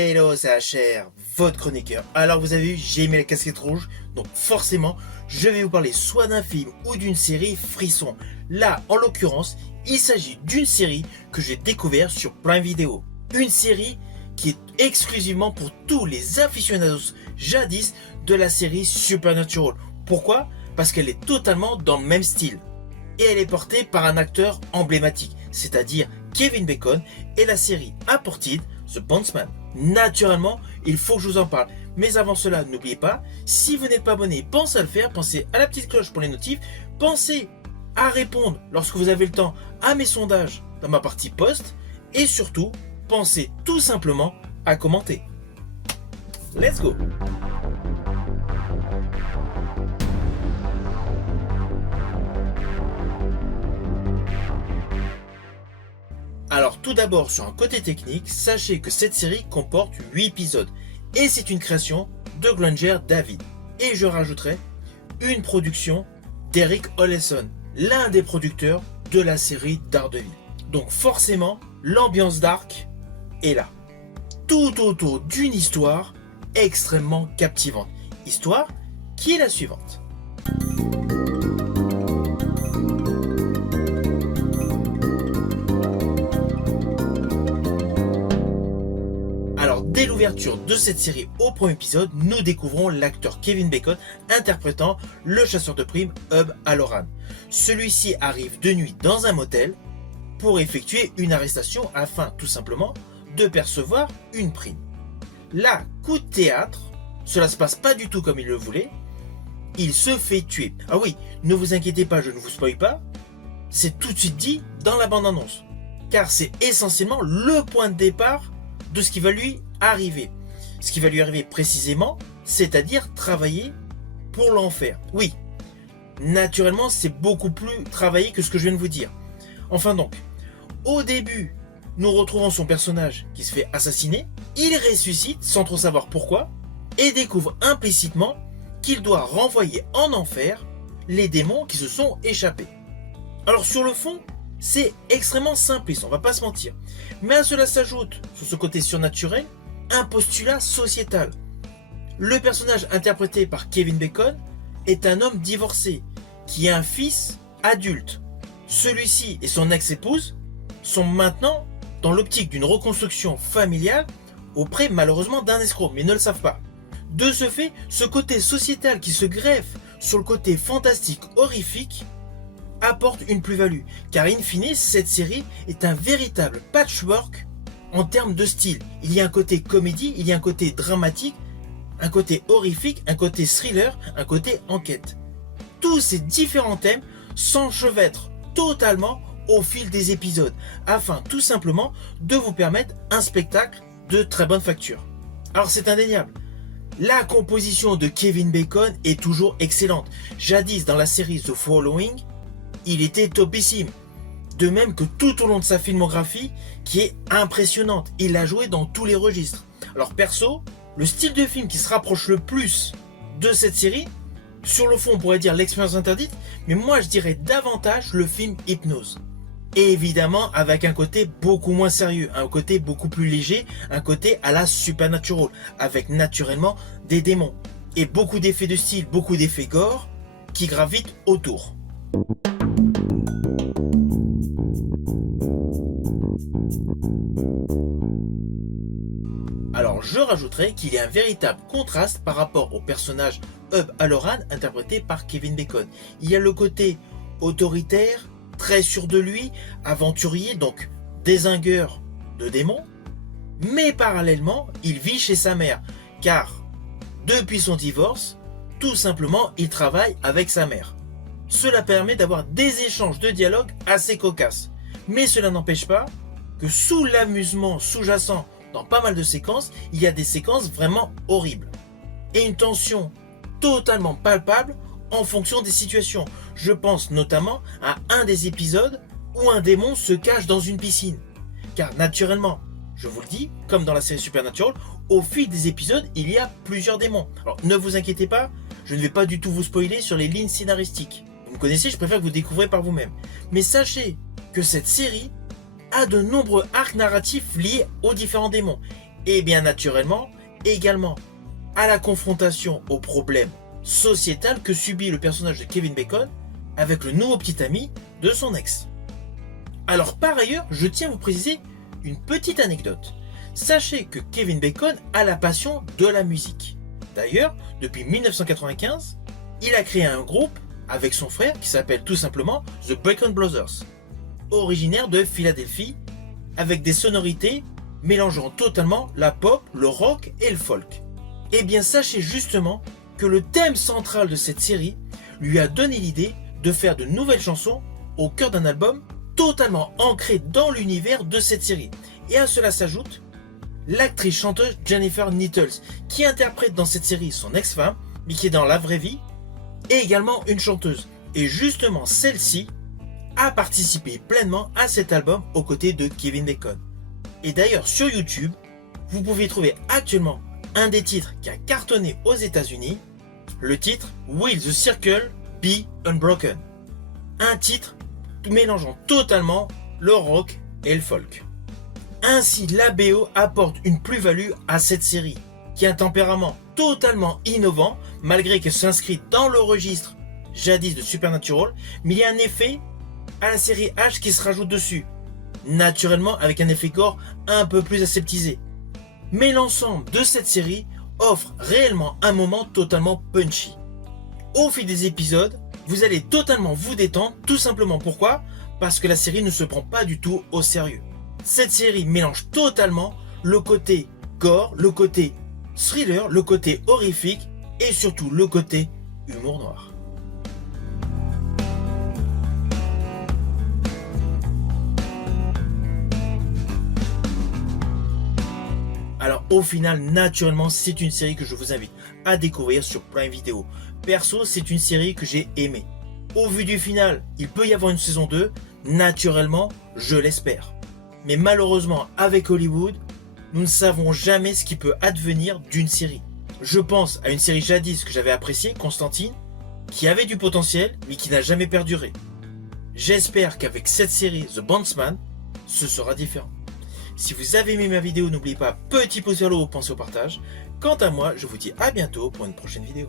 Hello, c'est HR, votre chroniqueur. Alors vous avez vu, j'ai mis la casquette rouge, donc forcément, je vais vous parler soit d'un film ou d'une série frisson. Là, en l'occurrence, il s'agit d'une série que j'ai découverte sur Prime Video. Une série qui est exclusivement pour tous les aficionados jadis de la série Supernatural. Pourquoi ? Parce qu'elle est totalement dans le même style. Et elle est portée par un acteur emblématique, c'est-à-dire Kevin Bacon, et la série a pour titre The Bondsman. Naturellement, il faut que je vous en parle. Mais avant cela, n'oubliez pas, si vous n'êtes pas abonné, pensez à le faire, pensez à la petite cloche pour les notifs, pensez à répondre lorsque vous avez le temps à mes sondages dans ma partie post, et surtout, pensez tout simplement à commenter. Let's go! Alors tout d'abord sur un côté technique, sachez que cette série comporte 8 épisodes et c'est une création de Granger David. Et je rajouterai une production d'Eric Oleson, l'un des producteurs de la série Daredevil. Donc forcément, l'ambiance dark est là. Tout autour d'une histoire extrêmement captivante. Histoire qui est la suivante. Dès l'ouverture de cette série au premier épisode, nous découvrons l'acteur Kevin Bacon interprétant le chasseur de primes Hub Halloran. Celui-ci arrive de nuit dans un motel pour effectuer une arrestation afin tout simplement de percevoir une prime. Là, coup de théâtre, cela se passe pas du tout comme il le voulait, il se fait tuer. Ah oui, ne vous inquiétez pas, je ne vous spoil pas, c'est tout de suite dit dans la bande-annonce, car c'est essentiellement le point de départ de ce qui va lui arriver. Ce qui va lui arriver précisément, c'est-à-dire travailler pour l'enfer. Oui, naturellement, c'est beaucoup plus travaillé que ce que je viens de vous dire. Enfin donc, au début, nous retrouvons son personnage qui se fait assassiner, il ressuscite sans trop savoir pourquoi, et découvre implicitement qu'il doit renvoyer en enfer les démons qui se sont échappés. Alors sur le fond, c'est extrêmement simpliste, on va pas se mentir. Mais à cela s'ajoute, sur ce côté surnaturel, un postulat sociétal. Le personnage interprété par Kevin Bacon est un homme divorcé qui a un fils adulte. Celui-ci et son ex-épouse sont maintenant dans l'optique d'une reconstruction familiale auprès malheureusement d'un escroc, mais ne le savent pas. De ce fait, ce côté sociétal qui se greffe sur le côté fantastique horrifique apporte une plus-value, car in fine, cette série est un véritable patchwork en termes de style. Il y a un côté comédie, il y a un côté dramatique, un côté horrifique, un côté thriller, un côté enquête. Tous ces différents thèmes s'enchevêtrent totalement au fil des épisodes, afin tout simplement de vous permettre un spectacle de très bonne facture. Alors c'est indéniable, la composition de Kevin Bacon est toujours excellente. Jadis dans la série The Following, il était topissime. De même que tout au long de sa filmographie, qui est impressionnante. Il a joué dans tous les registres. Alors perso, le style de film qui se rapproche le plus de cette série, sur le fond on pourrait dire L'expérience interdite, mais moi je dirais davantage le film Hypnose. Et évidemment avec un côté beaucoup moins sérieux, un côté beaucoup plus léger, un côté à la Supernatural, avec naturellement des démons. Et beaucoup d'effets de style, beaucoup d'effets gore, qui gravitent autour. Alors je rajouterai qu'il y a un véritable contraste par rapport au personnage Hub Halloran interprété par Kevin Bacon. Il y a le côté autoritaire, très sûr de lui, aventurier, donc dézingueur de démons, mais parallèlement il vit chez sa mère, car depuis son divorce, tout simplement il travaille avec sa mère. Cela permet d'avoir des échanges de dialogue assez cocasses, mais cela n'empêche pas que sous l'amusement sous-jacent dans pas mal de séquences, il y a des séquences vraiment horribles. Et une tension totalement palpable en fonction des situations. Je pense notamment à un des épisodes où un démon se cache dans une piscine. Car naturellement, je vous le dis, comme dans la série Supernatural, au fil des épisodes, il y a plusieurs démons. Alors ne vous inquiétez pas, je ne vais pas du tout vous spoiler sur les lignes scénaristiques. Vous me connaissez, je préfère que vous découvrez par vous-même. Mais sachez que cette série a de nombreux arcs narratifs liés aux différents démons. Et bien naturellement, également à la confrontation au problème sociétal que subit le personnage de Kevin Bacon avec le nouveau petit ami de son ex. Alors par ailleurs, je tiens à vous préciser une petite anecdote. Sachez que Kevin Bacon a la passion de la musique. D'ailleurs, depuis 1995, il a créé un groupe avec son frère qui s'appelle tout simplement The Bacon Brothers, originaire de Philadelphie, avec des sonorités mélangeant totalement la pop, le rock et le folk. Et bien sachez justement que le thème central de cette série lui a donné l'idée de faire de nouvelles chansons au cœur d'un album totalement ancré dans l'univers de cette série. Et à cela s'ajoute l'actrice chanteuse Jennifer Nettles, qui interprète dans cette série son ex-femme, mais qui est dans la vraie vie, et également une chanteuse. Et justement celle-ci a participé pleinement à cet album aux côtés de Kevin Bacon. Et d'ailleurs sur YouTube, vous pouvez trouver actuellement un des titres qui a cartonné aux États-Unis, le titre Will the Circle Be Unbroken. Un titre mélangeant totalement le rock et le folk. Ainsi, la BO apporte une plus-value à cette série, qui a un tempérament totalement innovant, malgré qu'elle s'inscrit dans le registre jadis de Supernatural, mais il y a un effet à la série H qui se rajoute dessus, naturellement avec un effet gore un peu plus aseptisé. Mais l'ensemble de cette série offre réellement un moment totalement punchy. Au fil des épisodes, vous allez totalement vous détendre, tout simplement pourquoi ? Parce que la série ne se prend pas du tout au sérieux. Cette série mélange totalement le côté gore, le côté thriller, le côté horrifique et surtout le côté humour noir. Alors au final, naturellement, c'est une série que je vous invite à découvrir sur Prime Video. Perso, c'est une série que j'ai aimée. Au vu du final, il peut y avoir une saison 2, naturellement, je l'espère. Mais malheureusement, avec Hollywood, nous ne savons jamais ce qui peut advenir d'une série. Je pense à une série jadis que j'avais appréciée, Constantine, qui avait du potentiel, mais qui n'a jamais perduré. J'espère qu'avec cette série, The Bondsman, ce sera différent. Si vous avez aimé ma vidéo, n'oubliez pas, petit pouce vers le haut, pensez au partage. Quant à moi, je vous dis à bientôt pour une prochaine vidéo.